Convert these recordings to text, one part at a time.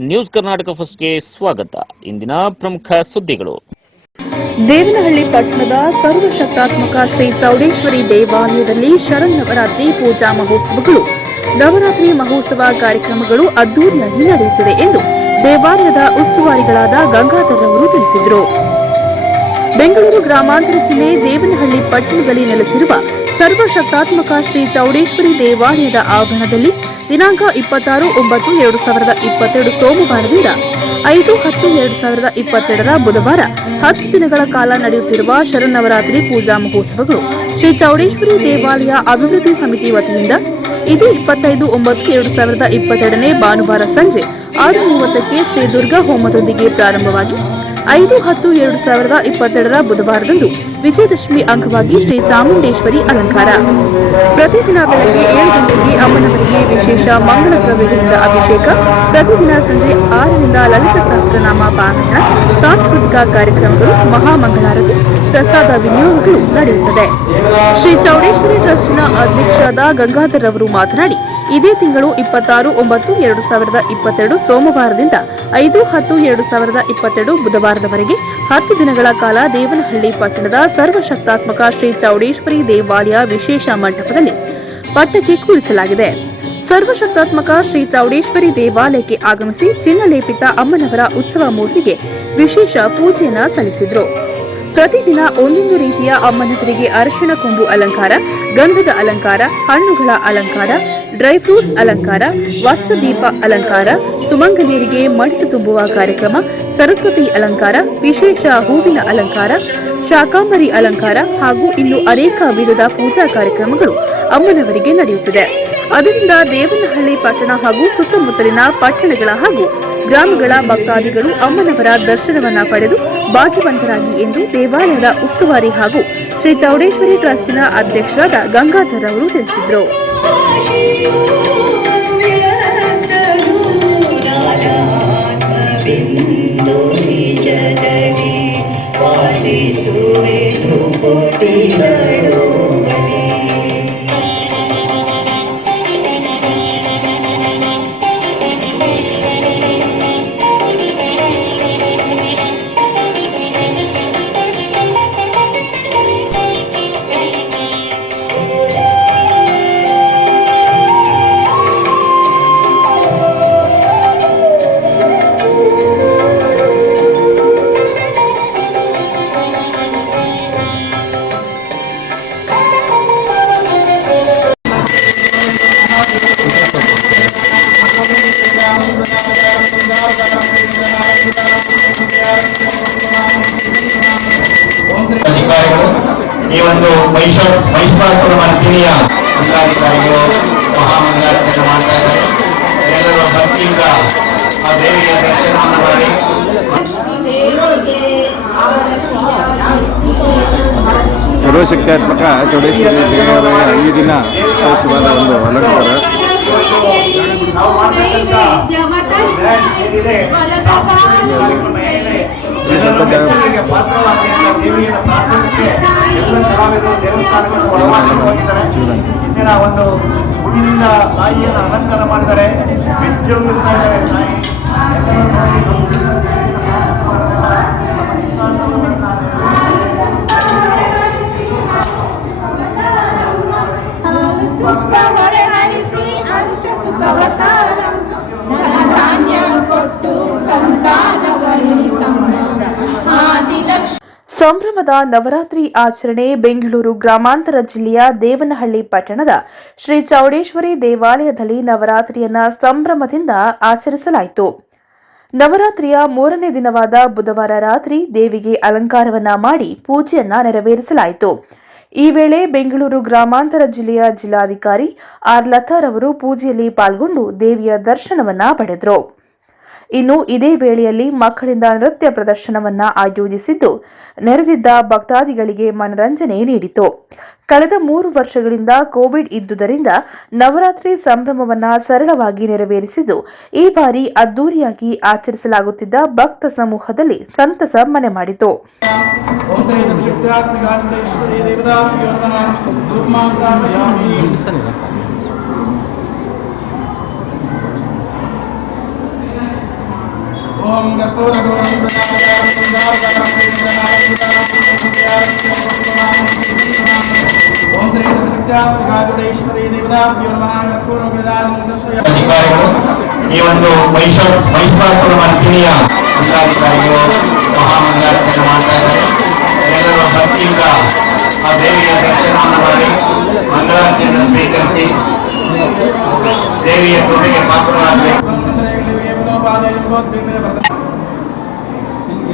News Karnataka ಫಸ್ಟ್ಗೆ ಸ್ವಾಗತ. ಇಂದಿನ ಪ್ರಮುಖ ಸುದ್ದಿಗಳು. ದೇವನಹಳ್ಳಿ ಪಟ್ಟಣದ ಸರ್ವಶಕ್ತಾತ್ಮಕ ಶ್ರೀ ಚೌಡೇಶ್ವರಿ ದೇವಾಲಯದಲ್ಲಿ ಶರನ್ನವರಾತ್ರಿ ಪೂಜಾ ಮಹೋತ್ಸವಗಳು. ನವರಾತ್ರಿ ಮಹೋತ್ಸವ ಕಾರ್ಯಕ್ರಮಗಳು ಅದ್ದೂರಿಯಾಗಿ ನಡೆಯುತ್ತಿವೆ ಎಂದು ದೇವಾಲಯದ ಉಸ್ತುವಾರಿಗಳಾದ ಗಂಗಾಧರ್ ಅವರು ತಿಳಿಸಿದರು. ಬೆಂಗಳೂರು ಗ್ರಾಮಾಂತರ ಜಿಲ್ಲೆ ದೇವನಹಳ್ಳಿ ಪಟ್ಟಣದಲ್ಲಿ ನೆಲೆಸಿರುವ ಸರ್ವಶಕ್ತಾತ್ಮಕ ಶ್ರೀ ಚೌಡೇಶ್ವರಿ ದೇವಾಲಯದ ಆವರಣದಲ್ಲಿ ದಿನಾಂಕ ಇಪ್ಪತ್ತಾರು ಒಂಬತ್ತು ಎರಡು ಸಾವಿರದ ಇಪ್ಪತ್ತೆರಡು ಸೋಮವಾರದಿಂದ ಐದು ಹತ್ತು ಎರಡು ಸಾವಿರದ ಇಪ್ಪತ್ತೆರಡರ ಬುಧವಾರ ಹತ್ತು ದಿನಗಳ ಕಾಲ ನಡೆಯುತ್ತಿರುವ ಶರನ್ನವರಾತ್ರಿ ಪೂಜಾ ಮಹೋತ್ಸವಗಳು ಶ್ರೀ ಚೌಡೇಶ್ವರಿ ದೇವಾಲಯ ಅಭಿವೃದ್ಧಿ ಸಮಿತಿ ವತಿಯಿಂದ ಇದೇ ಇಪ್ಪತ್ತೈದು ಒಂಬತ್ತು ಎರಡು ಸಾವಿರದ ಇಪ್ಪತ್ತೆರಡನೇ ಭಾನುವಾರ ಸಂಜೆ ಆರು ಮೂವತ್ತಕ್ಕೆ ಶ್ರೀ ದುರ್ಗಾ ಹೋಮದೊಂದಿಗೆ ಪ್ರಾರಂಭವಾಗಿ ಐದು ಹತ್ತು ಎರಡು ಸಾವಿರದ ಇಪ್ಪತ್ತೆರಡರ ಬುಧವಾರದಂದು ವಿಜಯದಶಮಿ ಅಂಗವಾಗಿ ಶ್ರೀ ಚಾಮುಂಡೇಶ್ವರಿ ಅಲಂಕಾರ. ಪ್ರತಿದಿನ ಬೆಳಗ್ಗೆ ಏಳು ಗಂಟೆಗೆ ಅಮ್ಮನವರಿಗೆ ವಿಶೇಷ ಮಂಗಳ ದ್ರವ್ಯಗಳಿಂದ ಅಭಿಷೇಕ. ಪ್ರತಿದಿನ ಸಂಜೆ ಆರರಿಂದ ಲಲಿತ ಸಹಸ್ರನಾಮ ಪಾರಾಯಣ, ಸಾಂಸ್ಕೃತಿಕ ಕಾರ್ಯಕ್ರಮಗಳು, ಮಹಾಮಂಗಳಾರತಿ ಪ್ರಸಾದ ವಿನಿಯೋಗಗಳು ನಡೆಯುತ್ತದೆ. ಶ್ರೀ ಚೌಡೇಶ್ವರಿ ಟ್ರಸ್ಟ್ನ ಅಧ್ಯಕ್ಷರಾದ ಗಂಗಾಧರ್ ಅವರು ಮಾತನಾಡಿ, ಇದೇ ತಿಂಗಳು ಇಪ್ಪತ್ತಾರು, ಒಂಬತ್ತು, ಎರಡು ಸಾವಿರದ ಇಪ್ಪತ್ತೆರಡು ಸೋಮವಾರದಿಂದ ಐದು, ಹತ್ತು, ಎರಡು ಸಾವಿರದ ಇಪ್ಪತ್ತೆರಡು ಬುಧವಾರದವರೆಗೆ ಹತ್ತು ದಿನಗಳ ಕಾಲ ದೇವನಹಳ್ಳಿ ಪಟ್ಟಣದ ಸರ್ವಶಕ್ತಾತ್ಮಕ ಶ್ರೀ ಚೌಡೇಶ್ವರಿ ದೇವಾಲಯ ವಿಶೇಷ ಮಂಟಪದಲ್ಲಿ ಪಟ್ಟಕ್ಕೆ ಕೂರಿಸಲಾಗಿದೆ. ಸರ್ವಶಕ್ತಾತ್ಮಕ ಶ್ರೀ ಚೌಡೇಶ್ವರಿ ದೇವಾಲಯಕ್ಕೆ ಆಗಮಿಸಿ ಚಿನ್ನಲೇಪಿತ ಅಮ್ಮನವರ ಉತ್ಸವ ಮೂರ್ತಿಗೆ ವಿಶೇಷ ಪೂಜೆಯನ್ನು ಸಲ್ಲಿಸಿದ್ರು. ಪ್ರತಿದಿನ ಒಂದೊಂದು ರೀತಿಯ ಅಮ್ಮನವರಿಗೆ ಅರಶಿಣ ಕೊಂಬು ಅಲಂಕಾರ, ಗಂಧದ ಅಲಂಕಾರ, ಹಣ್ಣುಗಳ ಅಲಂಕಾರ, ಡ್ರೈ ಫ್ರೂಟ್ಸ್ ಅಲಂಕಾರ, ವಸ್ತ್ರದೀಪ ಅಲಂಕಾರ ಸುಮಂಗಲಿಯರಿಗೆ ಮಡಿತು ತುಂಬುವ ಕಾರ್ಯಕ್ರಮ, ಸರಸ್ವತಿ ಅಲಂಕಾರ, ವಿಶೇಷ ಹೂವಿನ ಅಲಂಕಾರ, ಶಾಕಾಂಬರಿ ಅಲಂಕಾರ ಹಾಗೂ ಇನ್ನು ಅನೇಕ ವಿಧದ ಪೂಜಾ ಕಾರ್ಯಕ್ರಮಗಳು ಅಮ್ಮನವರಿಗೆ ನಡೆಯುತ್ತಿದೆ. ಅದರಿಂದ ದೇವನಹಳ್ಳಿ ಪಟ್ಟಣ ಹಾಗೂ ಸುತ್ತಮುತ್ತಲಿನ ಪಟ್ಟಣಗಳ ಹಾಗೂ ಗ್ರಾಮಗಳ ಭಕ್ತಾದಿಗಳು ಅಮ್ಮನವರ ದರ್ಶನವನ್ನ ಪಡೆದು ಭಾಗ್ಯವಂತರಾಗಿ ಎಂದು ದೇವಾಲಯದ ಉಸ್ತುವಾರಿ ಹಾಗೂ ಶ್ರೀ ಚೌಡೇಶ್ವರಿ ಟ್ರಸ್ಟಿನ ಅಧ್ಯಕ್ಷರಾದ ಗಂಗಾಧರ್ ಅವರು ತಿಳಿಸಿದರು. ತ್ರಿಪುಟಿಗಳು ಈ ಒಂದು ಮೈಸೂರು ಮೈಸಾಸುರ ಮಂದಿನಿಯ ಜಿಲ್ಲಾಧಿಕಾರಿಗಳು ಮಹಾಮಂಗಳಾರತಿಯನ್ನು ಮಾಡ್ತಾ ಇದ್ದಾರೆ. ಎಲ್ಲರೂ ಭಕ್ತಿಯಿಂದ ಆ ದೇವಿಯ ದರ್ಶನವನ್ನು ಮಾಡಿ. ಸರ್ವಶಕ್ತಾತ್ಮಕ ಚೌಡೇಶ್ವರಿ ದೇವಾಲಯ ಈ ದಿನ ವಿಶೇಷವಾದ ಒಂದು ಅಲಂಕಾರ ನಾವು ಮಾಡ್ತಕ್ಕಂಥ ಡ್ಯಾನ್ಸ್ ಏನಿದೆ ಸಾಂಸ್ಕೃತಿಕ ಕಾರ್ಯಕ್ರಮ ಏನಿದೆ ಇದನ್ನು ಮೆಚ್ಚುಗೆಗೆ ಪಾತ್ರವಾಗುವಂತ ದೇವಿಯನ್ನು ಪ್ರಾರ್ಥನೆಗೆ ಎಲ್ಲ ಕಲಾವಿದರು ದೇವಸ್ಥಾನಗಳನ್ನು ಒಳಮಾಡಿ ಹೋಗಿದ್ದಾರೆ. ಇಂದಿನ ಒಂದು ಹೂವಿನಿಂದ ತಾಯಿಯನ್ನು ಅಲಂಕಾರ ಮಾಡಿದ್ದಾರೆ. ವಿಜೃಂಭಿಸ್ತಾ ಇದ್ದಾರೆ. ತಾಯಿ ಎಲ್ಲರೂ ನೋಡಿ ಸಂಭ್ರಮದ ನವರಾತ್ರಿ ಆಚರಣೆ ಬೆಂಗಳೂರು ಗ್ರಾಮಾಂತರ ಜಿಲ್ಲೆಯ ದೇವನಹಳ್ಳಿ ಪಟ್ಟಣದ ಶ್ರೀ ಚೌಡೇಶ್ವರಿ ದೇವಾಲಯದಲ್ಲಿ ನವರಾತ್ರಿಯನ್ನ ಸಂಭ್ರಮದಿಂದ ಆಚರಿಸಲಾಯಿತು. ನವರಾತ್ರಿಯ ಮೂರನೇ ದಿನವಾದ ಬುಧವಾರ ರಾತ್ರಿ ದೇವಿಗೆ ಅಲಂಕಾರವನ್ನ ಮಾಡಿ ಪೂಜೆಯನ್ನ ನೆರವೇರಿಸಲಾಯಿತು. ಈ ವೇಳೆ ಬೆಂಗಳೂರು ಗ್ರಾಮಾಂತರ ಜಿಲ್ಲೆಯ ಜಿಲ್ಲಾಧಿಕಾರಿ ಆರ್ ಲತಾರವರು ಪೂಜೆಯಲ್ಲಿ ಪಾಲ್ಗೊಂಡು ದೇವಿಯ ದರ್ಶನವನ್ನ ಪಡೆದರು. ಇನ್ನು ಇದೇ ವೇಳೆಯಲ್ಲಿ ಮಕ್ಕಳಿಂದ ನೃತ್ಯ ಪ್ರದರ್ಶನವನ್ನ ಆಯೋಜಿಸಿದ್ದು, ನೆರೆದಿದ್ದ ಭಕ್ತಾದಿಗಳಿಗೆ ಮನರಂಜನೆ ನೀಡಿತು. ಕಳೆದ ಮೂರು ವರ್ಷಗಳಿಂದ ಕೋವಿಡ್ ಇದ್ದುದರಿಂದ ನವರಾತ್ರಿ ಸಂಭ್ರಮವನ್ನ ಸರಳವಾಗಿ ನೆರವೇರಿಸಿದ್ದು, ಈ ಬಾರಿ ಅದ್ದೂರಿಯಾಗಿ ಆಚರಿಸಲಾಗುತ್ತಿದ್ದ ಭಕ್ತ ಸಮೂಹದಲ್ಲಿ ಸಂತಸ ಮನೆ ಮಾಡಿತು. ಈ ಒಂದು ಮಹಿಷಾ ಮಹಿಷಾಸುರ ಮರ್ದಿನಿಯ ಜಿಲ್ಲಾಧಿಕಾರಿಗಳು ಮಹಾಮಂಗಳಾರತಿಯನ್ನು ಮಾಡ್ತಾ ಇದ್ದಾರೆ. ಎಲ್ಲರೂ ಭಕ್ತಿಯಿಂದ ಆ ದೇವಿಯ ದರ್ಶನವನ್ನು ಮಾಡಿ ಮಂಗಳಾರತಿಯನ್ನು ಸ್ವೀಕರಿಸಿ ದೇವಿಯ ಕೃಪೆಗೆ ಪಾತ್ರರಾಗಬೇಕು.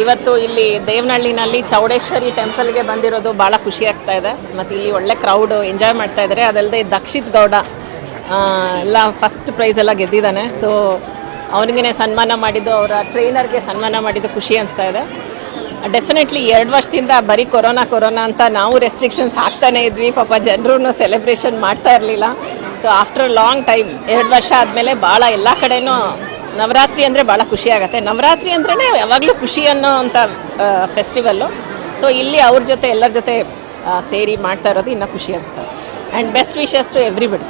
ಇವತ್ತು ಇಲ್ಲಿ ದೇವನಹಳ್ಳಿನಲ್ಲಿ ಚೌಡೇಶ್ವರಿ ಟೆಂಪಲ್ಗೆ ಬಂದಿರೋದು ಭಾಳ ಖುಷಿ ಆಗ್ತಾ ಇದೆ. ಮತ್ತು ಇಲ್ಲಿ ಒಳ್ಳೆ ಕ್ರೌಡು ಎಂಜಾಯ್ ಮಾಡ್ತಾ ಇದ್ದಾರೆ ಅದಲ್ಲದೆ ದಕ್ಷಿತ್ ಗೌಡ ಎಲ್ಲ ಫಸ್ಟ್ ಪ್ರೈಸ್ ಎಲ್ಲ ಗೆದ್ದಿದ್ದಾನೆ. ಸೊ ಅವನಿಗೆ ಸನ್ಮಾನ ಮಾಡಿದ್ದು, ಅವರ ಟ್ರೈನರ್ಗೆ ಸನ್ಮಾನ ಮಾಡಿದ್ದು ಖುಷಿ ಅನಿಸ್ತಾ ಇದೆ. ಡೆಫಿನೆಟ್ಲಿ ಎರಡು ವರ್ಷದಿಂದ ಬರೀ ಕೊರೋನಾ ಕೊರೋನಾ ಅಂತ ನಾವು ರೆಸ್ಟ್ರಿಕ್ಷನ್ಸ್ ಹಾಕ್ತಾನೆ ಇದ್ವಿ. ಪಾಪ ಜನರೂ ಸೆಲೆಬ್ರೇಷನ್ ಮಾಡ್ತಾ ಇರಲಿಲ್ಲ. ಸೊ ಆಫ್ಟರ್ ಲಾಂಗ್ ಟೈಮ್ ಎರಡು ವರ್ಷ ಆದಮೇಲೆ ಭಾಳ ಎಲ್ಲ ಕಡೆನೂ ನವರಾತ್ರಿ ಅಂದರೆ ಭಾಳ ಖುಷಿ ಆಗುತ್ತೆ. ನವರಾತ್ರಿ ಅಂದ್ರೇ ಯಾವಾಗಲೂ ಖುಷಿ ಅನ್ನೋ ಅಂಥ ಫೆಸ್ಟಿವಲ್ಲು ಸೊ ಇಲ್ಲಿ ಅವ್ರ ಜೊತೆ, ಎಲ್ಲರ ಜೊತೆ ಸೇರಿ ಮಾಡ್ತಾ ಇರೋದು ಇನ್ನೂ ಖುಷಿ ಅನಿಸ್ತದೆ and best wishes to everybody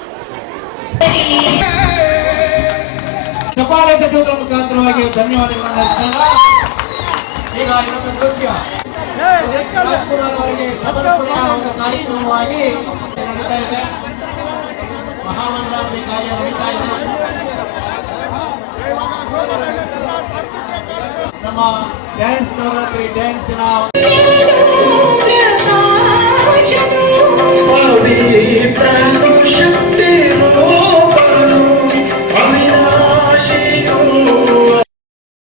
ಮಹಾಮಂಗಳಾರತಿ ಕಾರ್ಯ ನಡೀತಾ ಇದೆ. ನಮ್ಮ ಡ್ಯಾನ್ಸ್ ನವರಾತ್ರಿ ಡ್ಯಾನ್ಸಿನ ಪವಿತ್ರ